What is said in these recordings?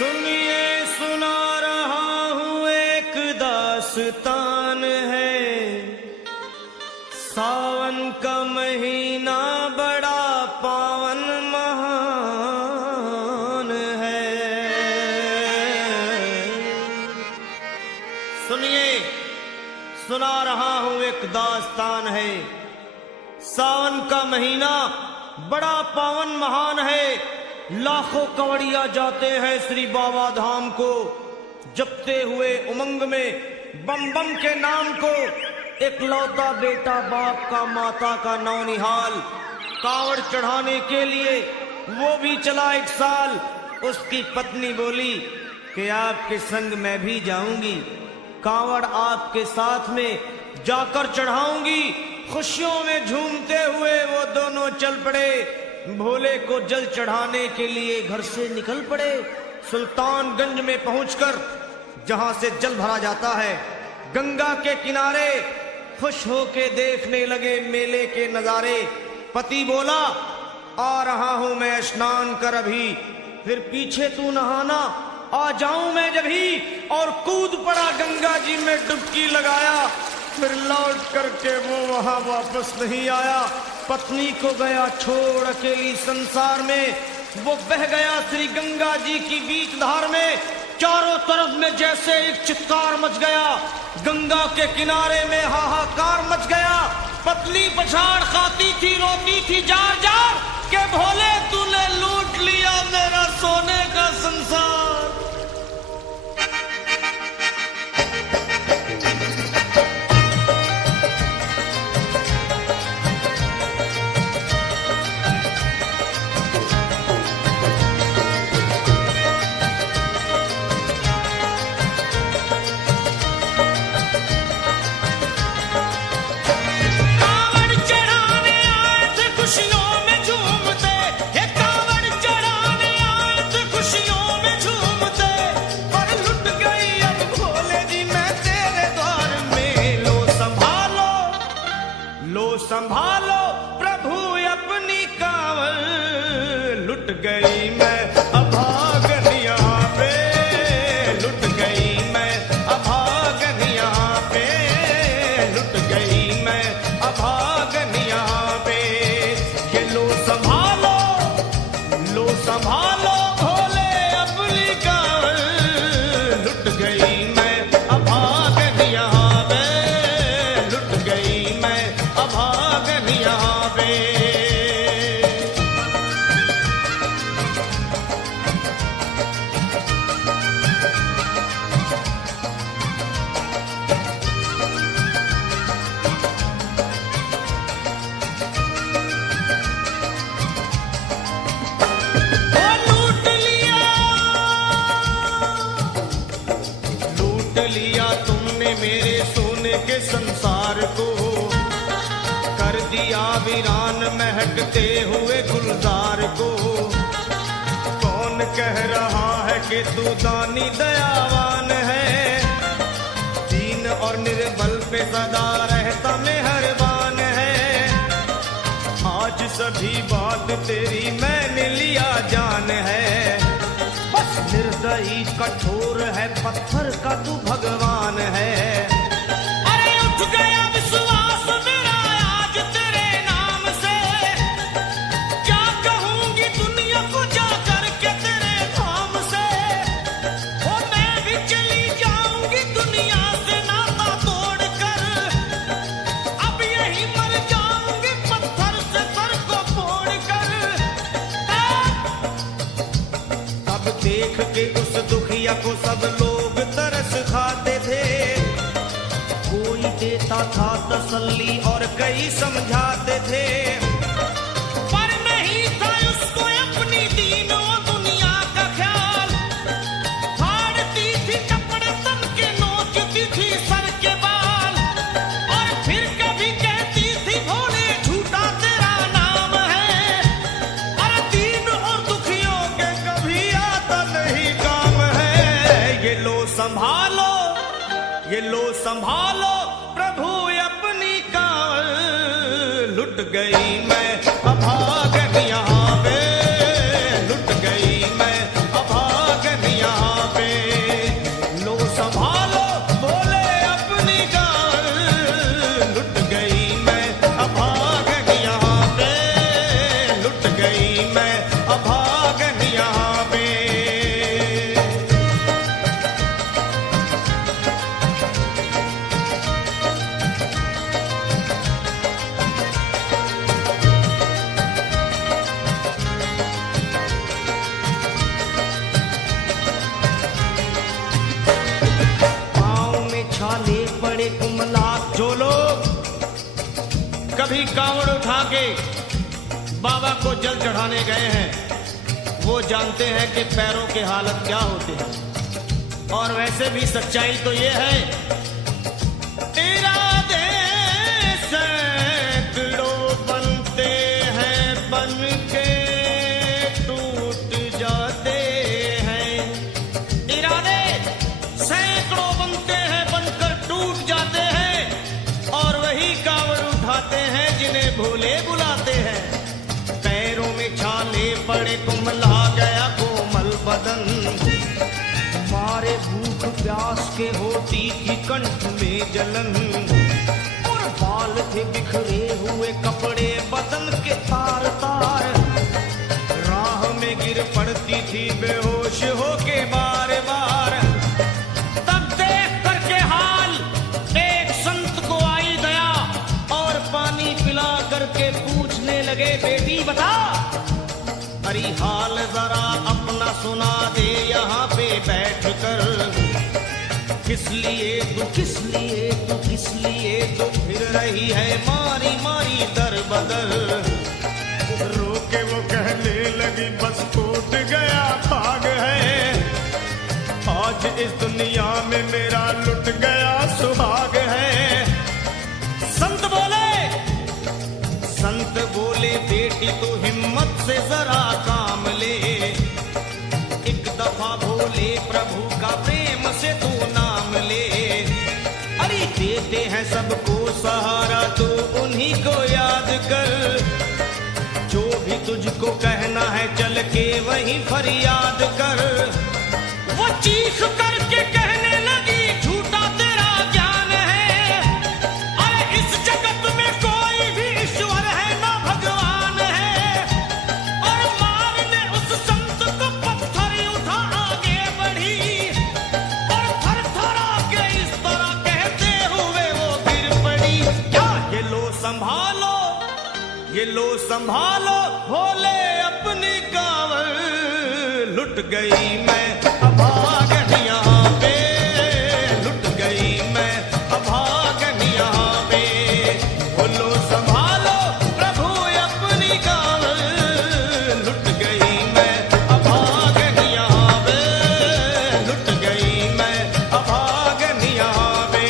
सुनिए सुना रहा हूँ एक दास्तान है। सावन का महीना बड़ा पावन महान है। सुनिए सुना रहा हूँ एक दास्तान है। सावन का महीना बड़ा पावन महान है। लाखों कवड़िया जाते हैं श्री बाबा धाम को, जपते हुए उमंग में बम बम के नाम को। एक लौता बेटा बाप का माता का नौनिहाल कावड़ चढ़ाने के लिए वो भी चला एक साल। उसकी पत्नी बोली कि आपके संग मैं भी जाऊंगी, कावड़ आपके साथ में जाकर चढ़ाऊंगी। खुशियों में झूमते हुए वो दोनों चल पड़े। भोले को जल चढ़ाने के लिए घर से निकल पड़े। सुल्तानगंज में पहुंचकर जहां से जल भरा जाता है, गंगा के किनारे खुश होके देखने लगे मेले के नजारे। पति बोला आ रहा हूं मैं स्नान कर अभी, फिर पीछे तू नहाना आ जाऊं मैं जभी। और कूद पड़ा गंगा जी में डुबकी लगाया। फिर लौट करके वो वहां वापस नहीं आया। पत्नी को गया छोड़ अकेली संसार में। वो बह गया श्री गंगा जी की बीच धार में। चारों तरफ में जैसे एक चित्कार मच गया। गंगा के किनारे में हाहाकार मच गया। पत्नी पछाड़ खाती थी, रोती थी जार जार के भोले तूने लूट लिया मेरा सोने का संसार। संभालो प्रभु अपनी कांवल, लुट गई मैं अभागन यहाँ पे, लुट गई मैं अभागन यहाँ पे, लुट गई मैं अभागन यहाँ पे। ये लो संभालो भोले अपनी कांवल, लुट गई मैं अभागन यहाँ पे, लुट गई मैं अभागन यहाँ पे। लूट लिया तुमने मेरे सोने के संसार को, कर दिया वीरान महकते हुए गुलजार को। कौन कह रहा है कि तू दानी दयावान है, दीन और निर्बल पे सदा रहता मेहरबान है। आज सभी बात तेरी मैंने लिया जान है, बस निर्दयी कठोर है पत्थर का तू भगवान है। अरे उठ गया विश्वास मेरा आज तेरे नाम से, क्या कहूंगी दुनिया को जाकर के तेरे धाम से। वो मैं भी चली जाऊंगी दुनिया से नाता तोड़कर, अब यही मर जाऊंगी पत्थर से सर को फोड़कर। अब देख के उस दुखिया को सब लोग तरस खाते थे, कोई देता था तसल्ली और कई समझाते थे। पर नहीं था उसको अपनी दीन और दुनिया का ख्याल, फाड़ती थी कपड़े तन के, नोचती थी सर के बाल। और फिर कभी कहती थी भोले झूठा तेरा नाम है, और दीन और दुखियों के कभी आता नहीं काम है। ये लो संभालो प्रभु अपनी कांवल, लुट गई मैं अभागन यहाँ पे, लुट गई मैं अभागन यहाँ सभी कांवड़ उठा के बाबा को जल चढ़ाने गए हैं। वो जानते हैं कि पैरों के हालत क्या होते हैं। और वैसे भी सच्चाई तो ये है, इरादे सैकड़ों बनते हैं, बन के टूट जाते हैं। इरादे सैकड़ों बनते हैं, बनकर टूट जाते हैं। और वही कांवड़ उठाते हैं जिन्हें भोले बुलाते हैं। पैरों में छाले पड़े, कुम्हला गया कोमल बदन, मारे भूख प्यास के होती थी कंठ में जलन। और बाल थे बिखरे हुए कपड़े बदन के तार तार, राह में गिर पड़ती थी बेहोश होके बार बार। तब देख करके हाल एक संत को आई दया, और पानी पिला करके पूछने लगे, बेटी बता अरे हाल जरा अपना सुना दे यहाँ पे बैठ कर। किस लिए तू किस लिए तू किस लिए तो फिर रही है मारी मारी दर बदर। रोके वो कहने लगी बस टूट गया भाग है, आज इस दुनिया में मेरा लुट गया सुहाग है। संत बोले बेटी तू हिम्मत से जरा काम ले, एक दफा भोले प्रभु का प्रेम से तू नाम ले। अरे देते हैं सबको सहारा, तू उन्हीं को याद कर। जो भी तुझको कहना है चल के वहीं फरियाद कर। वो चीख करके कहने लगी झूठा तेरा ज्ञान है, अरे इस जगत में कोई भी ईश्वर है ना भगवान है। और मारने उस संत को पत्थर उठा आगे बढ़ी, और थर थरा के इस तरह कहते हुए वो गिर पड़ी। क्या ये लो संभालो, ये लो संभालो भोले अपनी कांवड़। लुट गई मैं अभागन यहाँ पे, लुट गई मैं अभागन यहाँ पे। बोलो संभालो प्रभु अपनी कांवड़। लुट गई मैं अभागन यहाँ पे, लुट गई मैं अभागन यहाँ पे।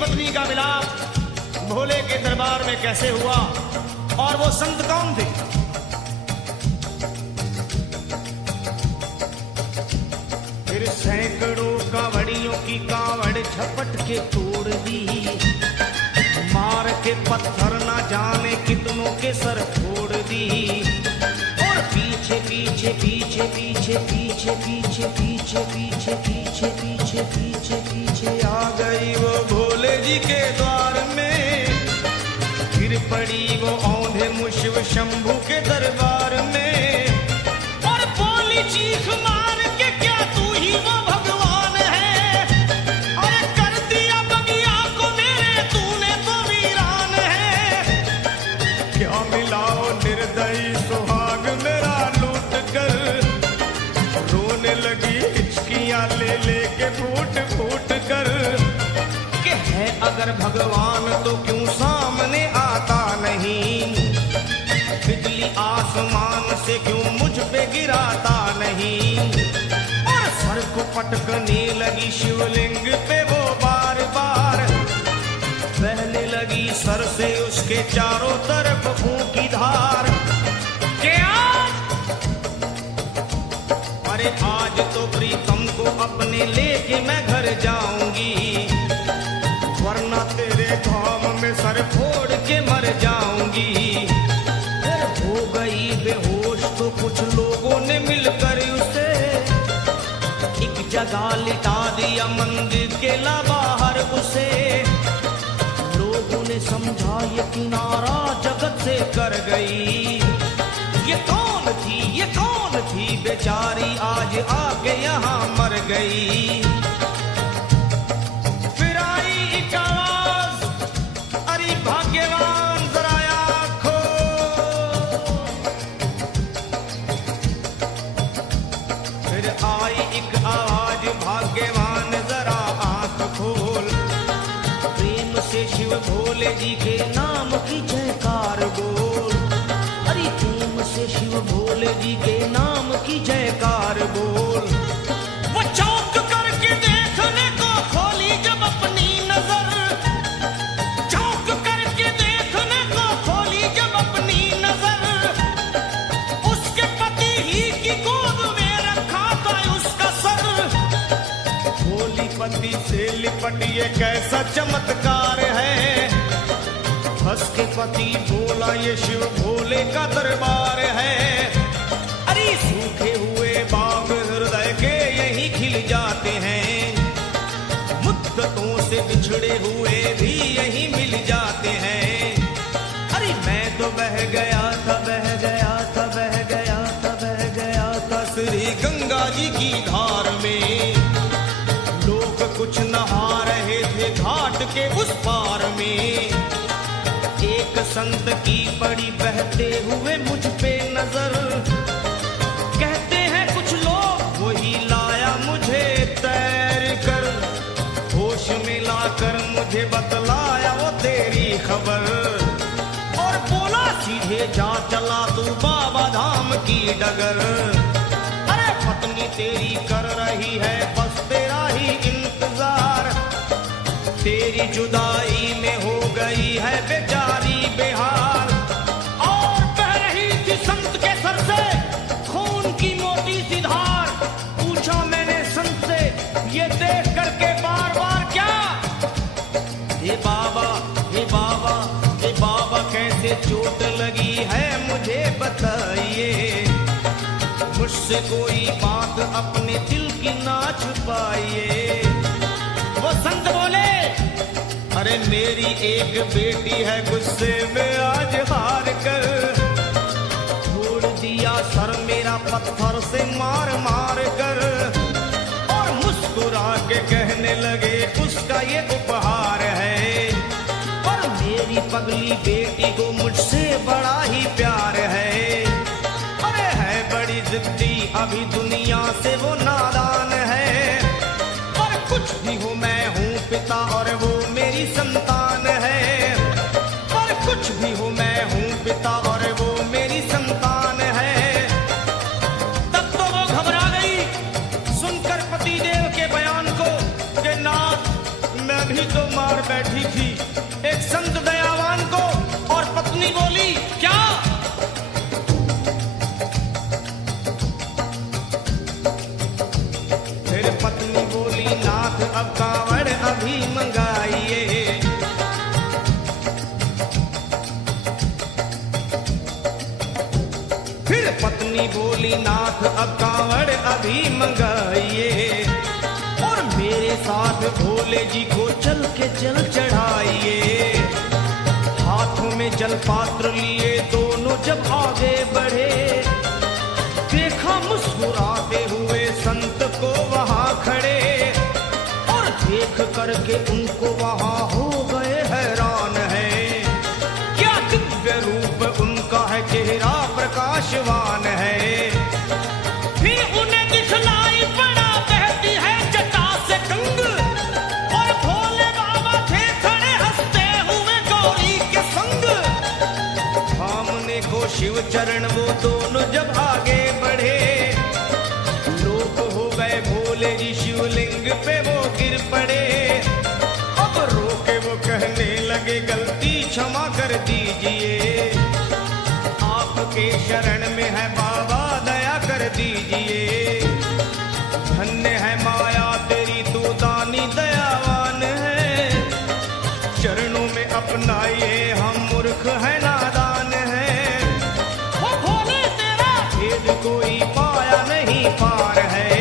पत्नी का मिलाप भोले के दरबार में कैसे हुआ, और वो संत कौन थे? फिर सैकड़ों कांवड़ियों की कांवड़ झपट के तोड़ दी, मार के पत्थर ना जाने कितनों के सर फोड़ दी। और पीछे पीछे पीछे पीछे पीछे पीछे पीछे पीछे पीछे पीछे पीछे पीछे आ गई वो भोले जी के द्वार में। गिर पड़ी वो औंधे मुशिव शंभू के दरबार में, और बोली चीख मार के क्या तू ही वो भगवान है। और कर दिया बगिया को मेरे तूने तो वीरान है। क्या मिलाओ निर्दयी सुहाग मेरा लूट कर। रोने लगी हिचकियां ले लेके फूट फूट कर। कि है अगर भगवान तो क्यों सामने आता नहीं। बिजली आसमान से क्यों मुझ पे गिराता नहीं। और सर को पटकने लगी शिवलिंग पे वो बार बार। बहने लगी सर से उसके चारों तरफ फूंकी धार। के अरे आज तो प्रीतम को अपने लेके मैं घर जाऊंगी, वरना तेरे धाम में सर फोड़ के मर जाऊंगी। फिर हो गई बेहोश तो कुछ लोगों ने मिलकर उसे गई। ये कौन थी बेचारी आज आके यहाँ मर गई। फिर आई एक आवाज, अरे भाग्यवान जरा आँख खोल। फिर आई एक आवाज, भाग्यवान जरा आँख खोल। प्रेम से शिव भोले जी के नाम की जयकार बोल। अरे प्रेम से शिव भोले जी के नाम की जयकार बोल। वो चौंक करके देखने को खोली जब अपनी नजर, चौंक करके देखने को खोली जब अपनी नजर। उसके पति ही की गोद में रखा था उसका सर। भोली पति से लिपट ये कैसा चमत्कार है। हंस के पति बोला ये शिव भोले का दरबार है। अरे सूखे हुए बाग हृदय के यही खिल जाते हैं। मुद्दतों से बिछड़े हुए भी यही मिल जाते हैं। अरे मैं तो बह गया था, बह गया था, बह गया था, बह गया था श्री गंगा जी की धार में। लोग कुछ नहा रहे थे घाट के उस पार में। एक संत की पड़ी बहते हुए मुझ पे नजर। कहते हैं कुछ लोग वही लाया मुझे तैर कर। होश में लाकर मुझे बतलाया वो तेरी खबर। और बोला सीधे जा चला तू बाबा धाम की डगर। अरे पत्नी तेरी कर रही है बस तेरा ही इंतजार। तेरी जुदाई में हो गई है बेचारी बेहाल। और बह रही थी संत के सर से खून की मोटी सी धार। पूछा मैंने संत से ये देख करके बार बार क्या। हे बाबा, हे बाबा, हे बाबा कैसे चोट लगी है मुझे बताइए। मुझसे कोई बात अपने दिल की ना छुपाइए। वो संत बोले अरे मेरी एक बेटी है गुस्से में आज हार कर। छोड़ दिया सर मेरा पत्थर से मार मार कर। और मुस्कुरा के कहने लगे उसका ये उपहार है। और मेरी पगली बेटी को मुझसे बड़ा ही प्यार है। अरे है बड़ी जिद्दी अभी दुनिया से वो नादान है। और कुछ भी हो मैं हूँ पिता और वो मेरी संतान है। और कुछ भी हो मैं हूँ पिता और वो मेरी संतान है। तब तो वो घबरा गई सुनकर पतिदेव के बयान को कि नाथ मैं भी तो मार बैठी थी एक संत दयावान को। और पत्नी बोली क्या। फिर पत्नी बोली नाथ अब कांवड़ अभी मंगाइए। फिर पत्नी बोली नाथ अब कांवड़ अभी मंगाइए। और मेरे साथ भोले जी को चल के जल चढ़ाइए। हाथों में जल पात्र लिए दोनों जब आगे बढ़े। देखा मुस्कुराते हुए संत को वहां खड़े। और देख करके उनको वहां हो गए हैरान है। क्या दिव्य रूप उनका है, चेहरा प्रकाशवान है। फिर उन्हें दिखलाई पड़ा बहती है जटा से गंग। और भोले बाबा थे खड़े हंसते हुए गौरी के संग। सामने को शिव चरण वो दोनों जब आगे बढ़े। लोग हो गए भोले जी शिवलिंग पे वो गिर पड़े। अब रोके वो कहने लगे गलती क्षमा कर दीजिए। आपके शरण में है बाबा दया कर दीजिए। धन्य है माया तेरी तू दानी दयावान है। चरणों में अपनाइए हम मूर्ख है नादान है। वो भोले तेरा भेद कोई पाया नहीं पार है।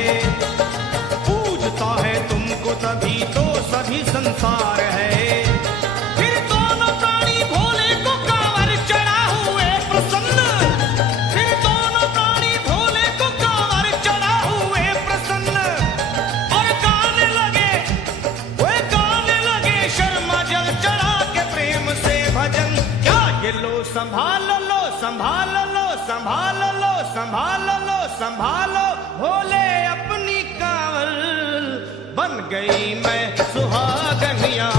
पूजता है तुमको तभी तो सभी संसार है। फिर दोनों प्राणी भोले को कांवर चढ़ा हुए लो संभाल लो संभाल लो संभाल लो संभाल लो संभालो भोले अपनी कांवल बन गई मैं सुहागनिया